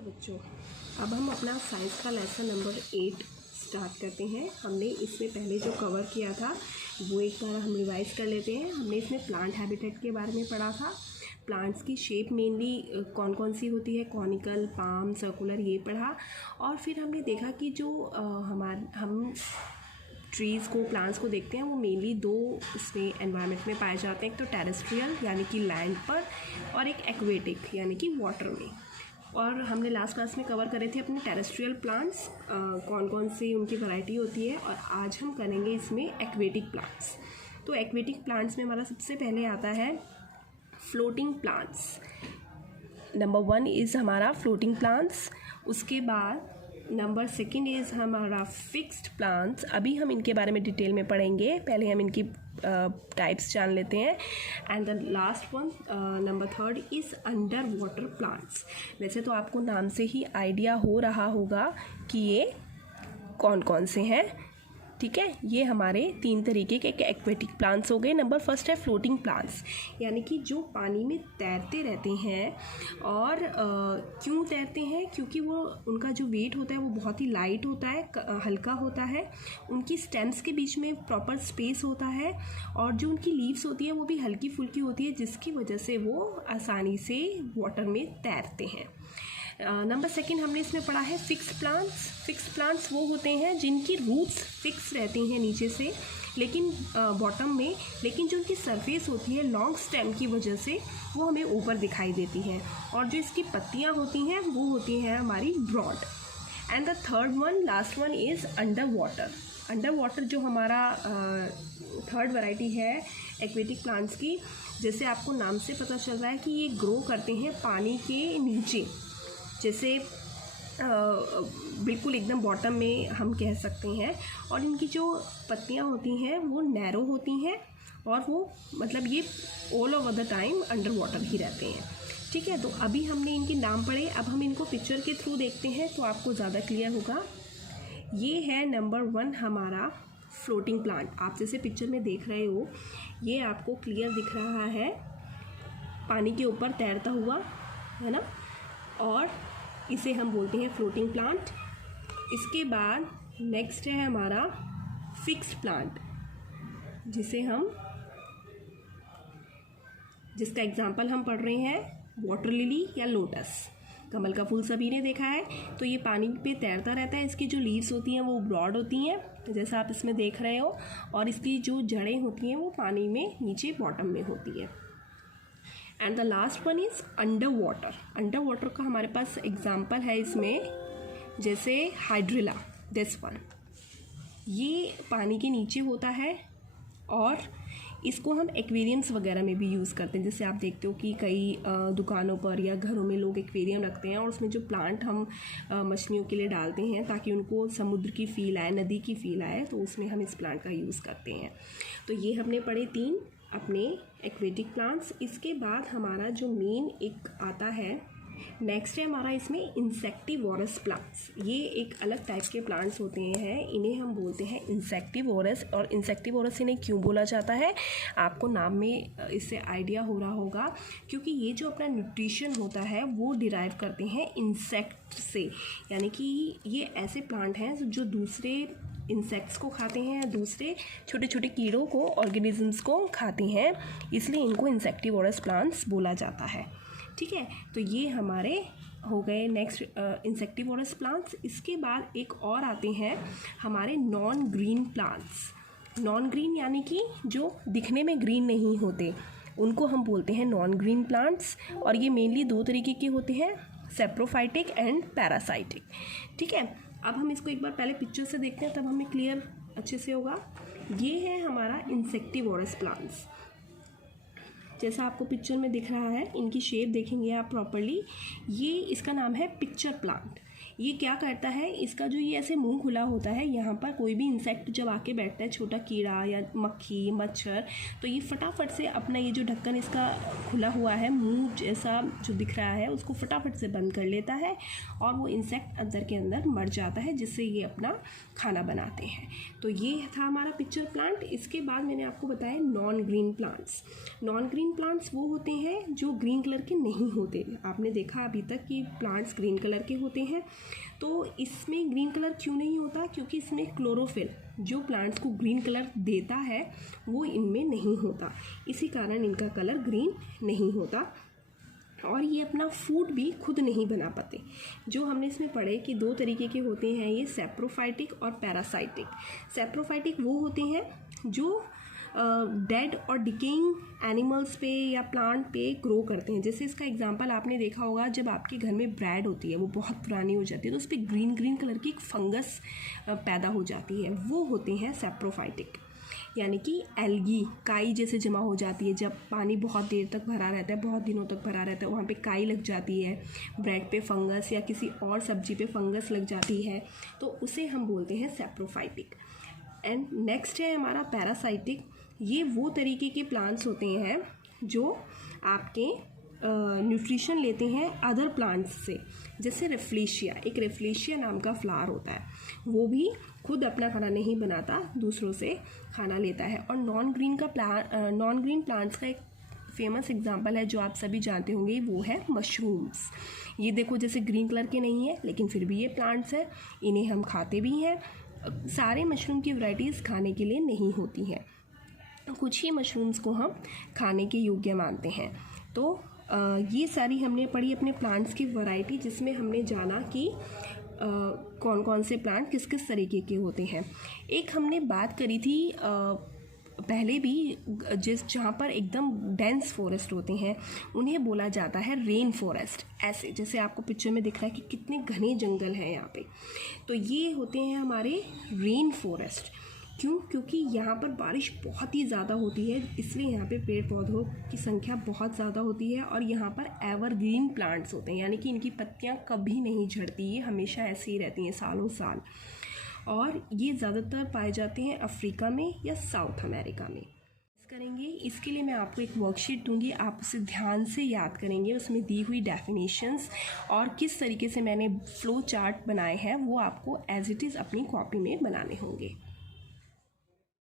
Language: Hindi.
हेलो बच्चों, अब हम अपना साइंस का लेसन नंबर 8 स्टार्ट करते हैं। हमने इसमें पहले जो कवर किया था वो एक बार हम रिवाइज़ कर लेते हैं। हमने इसमें प्लांट हैबिटेट के बारे में पढ़ा था। प्लांट्स की शेप मेनली कौन कौन सी होती है, कॉनिकल, पाम, सर्कुलर, ये पढ़ा। और फिर हमने देखा कि जो हम ट्रीज़ को, प्लांट्स को देखते हैं वो मेनली दो इसमें एनवायरनमेंट में पाए जाते हैं। एक तो टेरेस्ट्रियल यानी कि लैंड पर, और एक एक्वेटिक यानी कि वाटर में। और हमने लास्ट क्लास में कवर करे थे अपने टेरेस्ट्रियल प्लांट्स, कौन कौन सी उनकी वैरायटी होती है। और आज हम करेंगे इसमें एक्वेटिक प्लांट्स। तो एक्वेटिक प्लांट्स में हमारा सबसे पहले आता है फ्लोटिंग प्लांट्स। नंबर 1 इज़ हमारा फ्लोटिंग प्लांट्स। उसके बाद नंबर 2 इज़ हमारा फिक्स्ड प्लांट्स। अभी हम इनके बारे में डिटेल में पढ़ेंगे, पहले हम इनकी टाइप्स जान लेते हैं। And the last one number 3 is under water plants. वैसे तो आपको नाम से ही आइडिया हो रहा होगा कि ये कौन कौन से हैं, ठीक है। ये हमारे 3 तरीके के एक्वेटिक प्लांट्स हो गए। नंबर 1 है फ्लोटिंग प्लांट्स, यानी कि जो पानी में तैरते रहते हैं। और क्यों तैरते हैं? क्योंकि वो उनका जो वेट होता है वो बहुत ही लाइट होता है, हल्का होता है। उनकी स्टेम्स के बीच में प्रॉपर स्पेस होता है, और जो उनकी लीव्स होती है वो भी हल्की फुल्की होती है, जिसकी वजह से वो आसानी से वाटर में तैरते हैं। नंबर 2 हमने इसमें पढ़ा है फिक्स्ड प्लांट्स। फिक्स्ड प्लांट्स वो होते हैं जिनकी रूट्स फिक्स रहती हैं नीचे से, लेकिन बॉटम में, लेकिन जो उनकी सरफेस होती है लॉन्ग स्टेम की वजह से वो हमें ऊपर दिखाई देती हैं। और जो इसकी पत्तियां होती हैं वो होती हैं हमारी broad. And the third one, last one is under water. Under water जो हमारा थर्ड वैरायटी है एक्वेटिक प्लांट्स की, जैसे आपको नाम से पता चल रहा है कि ये ग्रो करते हैं पानी के नीचे, जैसे बिल्कुल एकदम बॉटम में हम कह सकते हैं। और इनकी जो पत्तियां होती हैं वो नैरो होती हैं, और वो मतलब ये all over the time under water ही रहते हैं, ठीक है। तो अभी हमने इनके नाम पढ़े, अब हम इनको पिक्चर के थ्रू देखते हैं तो आपको ज़्यादा क्लियर होगा। ये है नंबर 1 हमारा फ्लोटिंग प्लांट। आप जैसे पिक्चर में देख रहे हो, ये आपको क्लियर दिख रहा है, पानी के ऊपर तैरता हुआ, है ना। और इसे हम बोलते हैं फ्लोटिंग प्लांट। इसके बाद नेक्स्ट है हमारा फिक्स्ड प्लांट, जिसका एग्जांपल हम पढ़ रहे हैं वाटर लिली या लोटस। कमल का फूल सभी ने देखा है। तो ये पानी पे तैरता रहता है। इसकी जो लीव्स होती हैं वो ब्रॉड होती हैं, जैसा आप इसमें देख रहे हो, और इसकी जो जड़ें होती हैं वो पानी में नीचे बॉटम में होती है। And the last one is under water. Under water का हमारे पास एग्जाम्पल है इसमें, जैसे हाइड्रिला, दिस वन। ये पानी के नीचे होता है, और इसको हम एक्वेरियम्स वगैरह में भी यूज़ करते हैं। जैसे आप देखते हो कि कई दुकानों पर या घरों में लोग एक्वेरियम रखते हैं, और उसमें जो प्लांट हम मछलियों के लिए डालते हैं ताकि उनको समुद्र की फील आए, नदी की फील आए, तो उसमें हम इस प्लांट का यूज़ करते हैं। तो ये हमने पढ़े 3 अपने एक्वेटिक प्लांट्स। इसके बाद हमारा जो मेन एक आता है, नेक्स्ट है हमारा इसमें इंसेक्टिवोरस प्लांट्स। ये एक अलग टाइप के प्लांट्स होते हैं, इन्हें हम बोलते हैं इंसेक्टिवोरस। और इंसेक्टिवोरस इन्हें क्यों बोला जाता है, आपको नाम में इससे आइडिया हो रहा होगा, क्योंकि ये जो अपना न्यूट्रिशन होता है वो डिराइव करते हैं इंसेक्ट से। यानी कि ये ऐसे प्लांट हैं जो दूसरे इंसेक्ट्स को खाते हैं, दूसरे छोटे छोटे कीड़ों को, ऑर्गेनिजम्स को खाते हैं, इसलिए इनको इंसेक्टिवोरस प्लांट्स बोला जाता है, ठीक है। तो ये हमारे हो गए नेक्स्ट इंसेक्टिवोरस प्लांट्स। इसके बाद एक और आते हैं हमारे non green plants. Non green यानी कि जो दिखने में ग्रीन नहीं होते, उनको हम बोलते हैं नॉन ग्रीन प्लांट्स। और ये मेनली 2 तरीके के होते हैं, सेप्रोफाइटिक एंड पैरासाइटिक, ठीक है। अब हम इसको एक बार पहले पिक्चर से देखते हैं, तब हमें क्लियर अच्छे से होगा। ये है हमारा इंसेक्टिवोरस प्लांट्स, जैसा आपको पिक्चर में दिख रहा है। इनकी शेप देखेंगे आप प्रॉपरली, ये इसका नाम है पिक्चर प्लांट। ये क्या करता है, इसका जो ये ऐसे मुंह खुला होता है, यहाँ पर कोई भी इंसेक्ट जब आके बैठता है, छोटा कीड़ा या मक्खी मच्छर, तो ये फटाफट से अपना ये जो ढक्कन इसका खुला हुआ है, मुंह जैसा जो दिख रहा है, उसको फटाफट से बंद कर लेता है और वो इंसेक्ट अंदर के अंदर मर जाता है, जिससे ये अपना खाना बनाते हैं। तो ये था हमारा पिक्चर प्लांट। इसके बाद मैंने आपको बताया non green plants. Non green plants वो होते हैं जो ग्रीन कलर के नहीं होते। आपने देखा अभी तक कि प्लांट्स ग्रीन कलर के होते हैं, तो इसमें ग्रीन कलर क्यों नहीं होता? क्योंकि इसमें क्लोरोफिल जो प्लांट्स को ग्रीन कलर देता है वो इनमें नहीं होता, इसी कारण इनका कलर ग्रीन नहीं होता और ये अपना फूड भी खुद नहीं बना पाते। जो हमने इसमें पढ़े कि 2 तरीके के होते हैं ये, सैप्रोफाइटिक और पैरासाइटिक। सैप्रोफाइटिक वो होते हैं जो डेड और डिकेइंग एनिमल्स पे या प्लांट पे ग्रो करते हैं। जैसे इसका एग्जांपल आपने देखा होगा, जब आपके घर में ब्रेड होती है, वो बहुत पुरानी हो जाती है, तो उस पर ग्रीन ग्रीन कलर की एक फंगस पैदा हो जाती है, वो होते हैं सैप्रोफाइटिक। यानी कि एल्गी, काई जैसे जमा हो जाती है, जब पानी बहुत देर तक भरा रहता है, बहुत दिनों तक भरा रहता है, वहाँ पे काई लग जाती है, ब्रेड पे फंगस या किसी और सब्जी पे फंगस लग जाती है, तो उसे हम बोलते हैं सैप्रोफाइटिक। एंड नेक्स्ट है हमारा पैरासाइटिक। ये वो तरीके के प्लांट्स होते हैं जो आपके न्यूट्रिशन लेते हैं अदर प्लांट्स से। जैसे रेफ्लेशिया, एक रेफ्लेशिया नाम का फ्लावर होता है, वो भी खुद अपना खाना नहीं बनाता, दूसरों से खाना लेता है। और नॉन ग्रीन प्लांट्स का एक फेमस एग्जांपल है जो आप सभी जानते होंगे, वो है मशरूम्स। ये देखो जैसे ग्रीन कलर के नहीं है, लेकिन फिर भी ये प्लांट्स है, इन्हें हम खाते भी हैं। सारे मशरूम की वैरायटीज़ खाने के लिए नहीं होती हैं, कुछ ही मशरूम्स को हम खाने के योग्य मानते हैं। तो ये सारी हमने पढ़ी अपने प्लांट्स की वैरायटी, जिसमें हमने जाना कि कौन कौन से प्लांट किस किस तरीके के होते हैं। एक हमने बात करी थी पहले भी, जहाँ पर एकदम डेंस फॉरेस्ट होते हैं उन्हें बोला जाता है रेन फॉरेस्ट। ऐसे जैसे आपको पिक्चर में दिख रहा है कि कितने घने जंगल हैं यहाँ पे, तो ये होते हैं हमारे रेन फॉरेस्ट। क्यों? क्योंकि यहाँ पर बारिश बहुत ही ज़्यादा होती है, इसलिए यहाँ पे पेड़ पौधों की संख्या बहुत ज़्यादा होती है और यहाँ पर एवरग्रीन प्लांट्स होते हैं, यानी कि इनकी पत्तियाँ कभी नहीं झड़ती, ये हमेशा ऐसी ही रहती हैं सालों साल। और ये ज़्यादातर पाए जाते हैं अफ्रीका में या साउथ अमेरिका में। करेंगे इसके लिए मैं आपको एक वर्कशीट दूंगी, आप उसे ध्यान से याद करेंगे, उसमें दी हुई डेफिनेशंस और किस तरीके से मैंने फ्लो चार्ट बनाए हैं वो आपको एज इट इज़ अपनी कॉपी में बनाने होंगे।